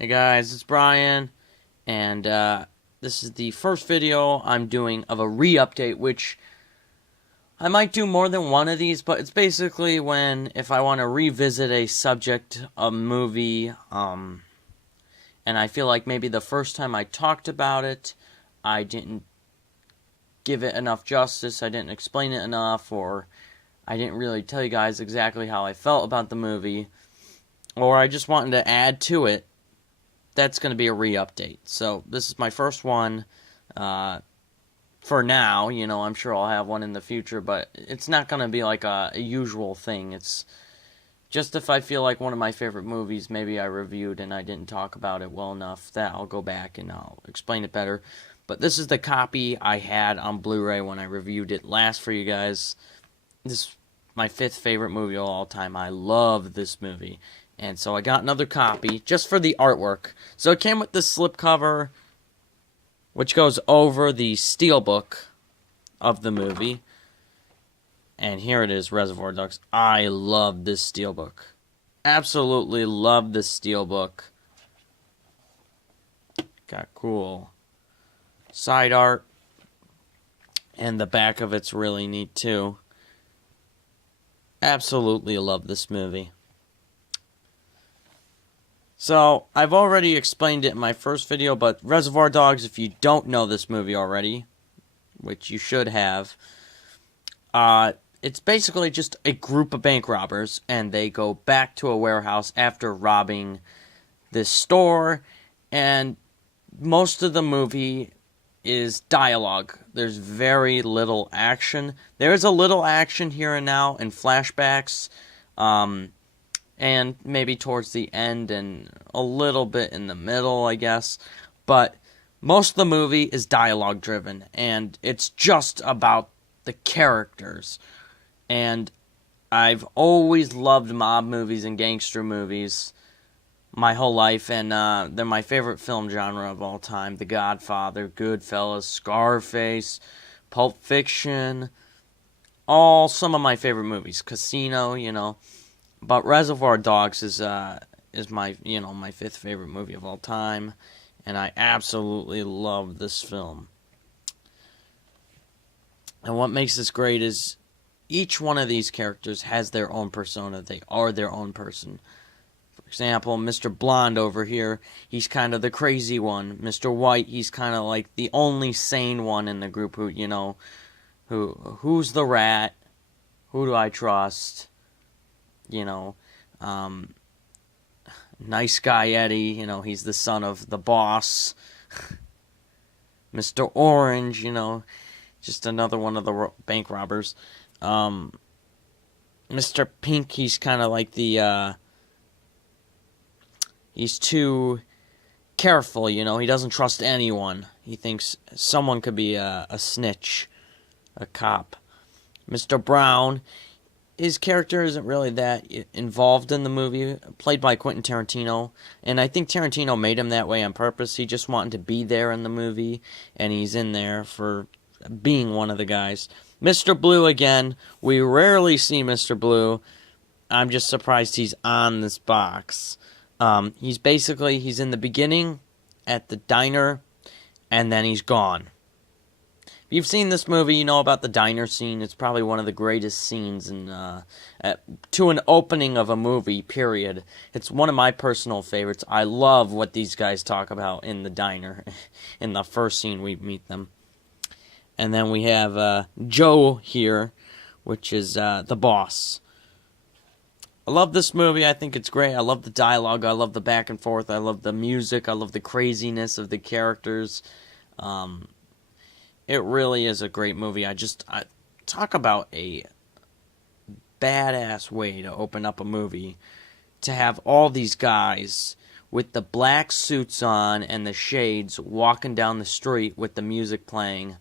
Hey guys, it's Brian, and this is the first video I'm doing of a re-update, which I might do more than one of these, but it's basically if I want to revisit a subject, a movie, and I feel like maybe the first time I talked about it, I didn't give it enough justice, I didn't explain it enough, or I didn't really tell you guys exactly how I felt about the movie, or I just wanted to add to it. That's going to be a re-update. So this is my first one for now. I'm sure I'll have one in the future, but it's not going to be like a usual thing. It's just if I feel like one of my favorite movies maybe I reviewed and I didn't talk about it well enough, that I'll go back and I'll explain it better. But this is the copy I had on Blu-ray when I reviewed it last for you guys. This is my fifth favorite movie of all time. I love this movie. And so I got another copy, just for the artwork. So it came with this slipcover, which goes over the steelbook of the movie. And here it is, Reservoir Dogs. I love this steelbook. Absolutely love this steelbook. Got cool side art. And the back of it's really neat, too. Absolutely love this movie. So, I've already explained it in my first video, but Reservoir Dogs, if you don't know this movie already, which you should have, it's basically just a group of bank robbers, and they go back to a warehouse after robbing this store, and most of the movie is dialogue. There's very little action. There's a little action here and now in flashbacks, and maybe towards the end and a little bit in the middle, I guess. But most of the movie is dialogue driven, and it's just about the characters. And I've always loved mob movies and gangster movies my whole life, and they're my favorite film genre of all time. The Godfather, Goodfellas, Scarface, Pulp Fiction, all some of my favorite movies. Casino, But Reservoir Dogs is my my fifth favorite movie of all time, and I absolutely love this film. And what makes this great is each one of these characters has their own persona. They are their own person. For example, Mr. Blonde over here, he's kind of the crazy one. Mr. White, he's kind of like the only sane one in the group who's the rat? Who do I trust? Nice guy Eddie, he's the son of the boss. Mr. Orange, just another one of the bank robbers. Mr. Pink, he's kind of like he's too careful, he doesn't trust anyone. He thinks someone could be a snitch, a cop. Mr. Brown, his character isn't really that involved in the movie, played by Quentin Tarantino, and I think Tarantino made him that way on purpose. He just wanted to be there in the movie, and he's in there for being one of the guys. Mr. Blue, again, we rarely see Mr. Blue. I'm just surprised he's on this box. He's in the beginning, at the diner, and then he's gone. If you've seen this movie, you know about the diner scene. It's probably one of the greatest scenes to an opening of a movie, period. It's one of my personal favorites. I love what these guys talk about in the diner, in the first scene we meet them. And then we have Joe here, which is the boss. I love this movie. I think it's great. I love the dialogue. I love the back and forth. I love the music. I love the craziness of the characters. It really is a great movie. I talk about a badass way to open up a movie. To have all these guys with the black suits on and the shades walking down the street with the music playing.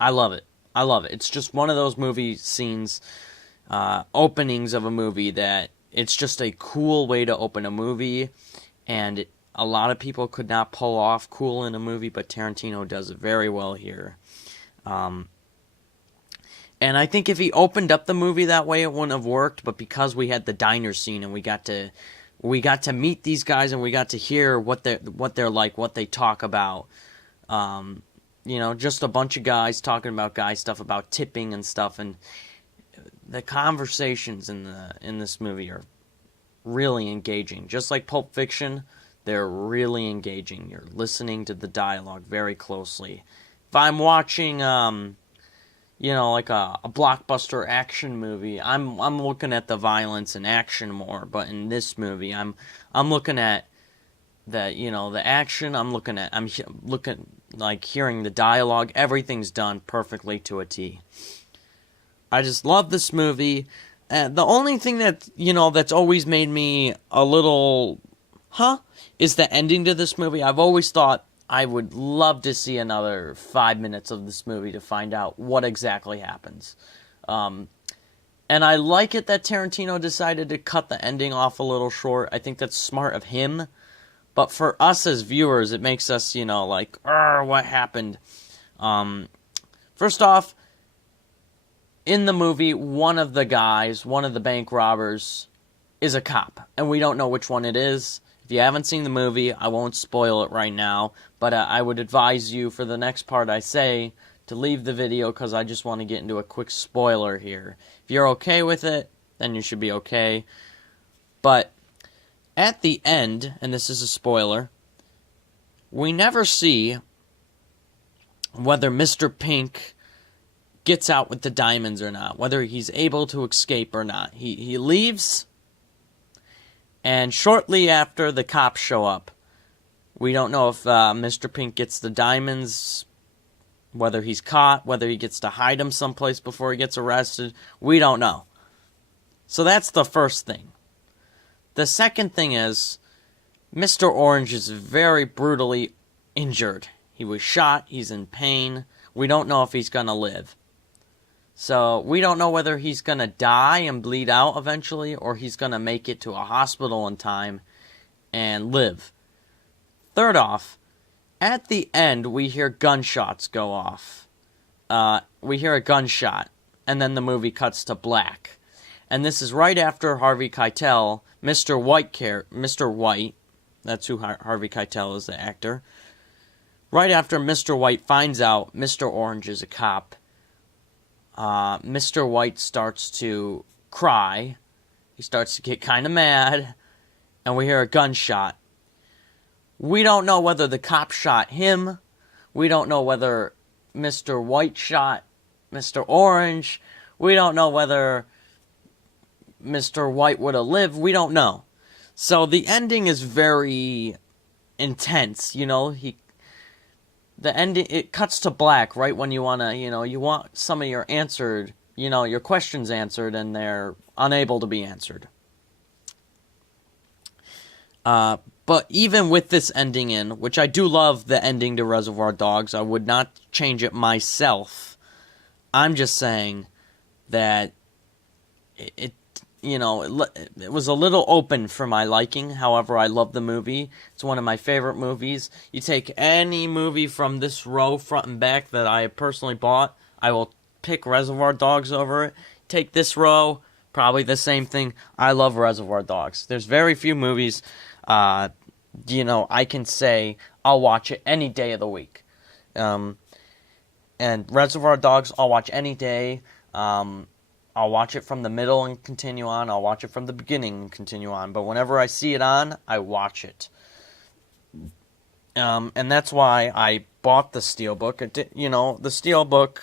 I love it. I love it. It's just one of those movie scenes, openings of a movie that it's just a cool way to open a movie, and a lot of people could not pull off cool in a movie, but Tarantino does it very well here. And I think if he opened up the movie that way, it wouldn't have worked, but because we had the diner scene and we got to we got to meet these guys and we got to hear what they're like, what they talk about. Just a bunch of guys talking about guy stuff, about tipping and stuff, and the conversations in this movie are really engaging. Just like Pulp Fiction, they're really engaging. You're listening to the dialogue very closely. If I'm watching, like a blockbuster action movie, I'm looking at the violence and action more. But in this movie, I'm looking at the action. I'm looking like hearing the dialogue. Everything's done perfectly to a T. I just love this movie. The only thing that, that's always made me a little, is the ending to this movie. I've always thought I would love to see another 5 minutes of this movie to find out what exactly happens. And I like it that Tarantino decided to cut the ending off a little short. I think that's smart of him. But for us as viewers, it makes us, like, what happened? First off, in the movie, one of the bank robbers, is a cop. And we don't know which one it is. If you haven't seen the movie, I won't spoil it right now. But I would advise you, for the next part I say, to leave the video, because I just want to get into a quick spoiler here. If you're okay with it, then you should be okay. But at the end, and this is a spoiler, we never see whether Mr. Pink gets out with the diamonds or not, whether he's able to escape or not. He leaves, and shortly after the cops show up, we don't know if Mr. Pink gets the diamonds, whether he's caught, whether he gets to hide them someplace before he gets arrested. We don't know. So that's the first thing. The second thing is, Mr. Orange is very brutally injured. He was shot, he's in pain. We don't know if he's going to live. So we don't know whether he's going to die and bleed out eventually, or he's going to make it to a hospital in time and live. Third off, at the end we hear gunshots go off. We hear a gunshot, and then the movie cuts to black. And this is right after Harvey Keitel, Mr. White, that's who Harvey Keitel is, the actor. Right after Mr. White finds out Mr. Orange is a cop, Mr. White starts to cry. He starts to get kind of mad, and we hear a gunshot. We don't know whether the cop shot him. We don't know whether Mr. White shot Mr. Orange. We don't know whether Mr. White would have lived. We don't know. So the ending is very intense, the ending, it cuts to black right when you want to, you want some of your your questions answered, and they're unable to be answered. But even with this ending in, which I do love the ending to Reservoir Dogs, I would not change it myself. I'm just saying that it was a little open for my liking. However, I love the movie. It's one of my favorite movies. You take any movie from this row, front and back, that I personally bought, I will pick Reservoir Dogs over it. Take this row, probably the same thing. I love Reservoir Dogs. There's very few movies, I can say I'll watch it any day of the week. And Reservoir Dogs, I'll watch any day. I'll watch it from the middle and continue on. I'll watch it from the beginning and continue on. But whenever I see it on, I watch it. And that's why I bought the Steelbook. The Steelbook,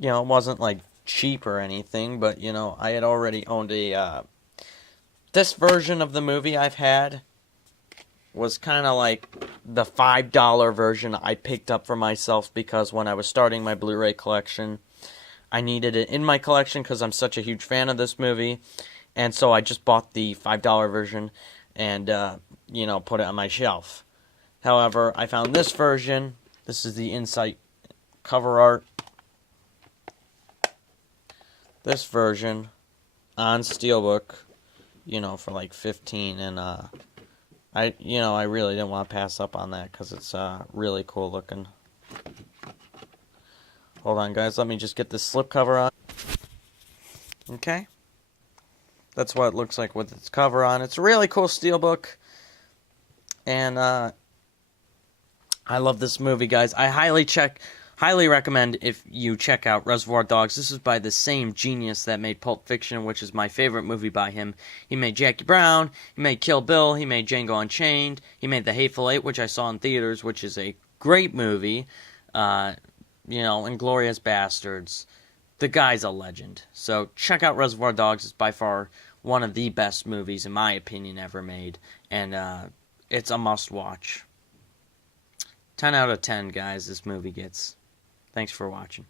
wasn't like cheap or anything, but I had already owned this version of the movie I've had was kind of like the $5 version I picked up for myself, because when I was starting my Blu-ray collection, I needed it in my collection because I'm such a huge fan of this movie. And so I just bought the $5 version and, put it on my shelf. However, I found this version. This is the inside cover art. This version on Steelbook, for like $15. And I really didn't want to pass up on that because it's really cool looking. Hold on, guys. Let me just get this slipcover on. Okay. That's what it looks like with its cover on. It's a really cool steelbook. And I love this movie, guys. I highly recommend if you check out Reservoir Dogs. This is by the same genius that made Pulp Fiction, which is my favorite movie by him. He made Jackie Brown, he made Kill Bill, he made Django Unchained, he made The Hateful Eight, which I saw in theaters, which is a great movie. Inglourious Bastards. The guy's a legend. So check out Reservoir Dogs. It's by far one of the best movies, in my opinion, ever made. And it's a must-watch. 10 out of 10, guys, this movie gets. Thanks for watching.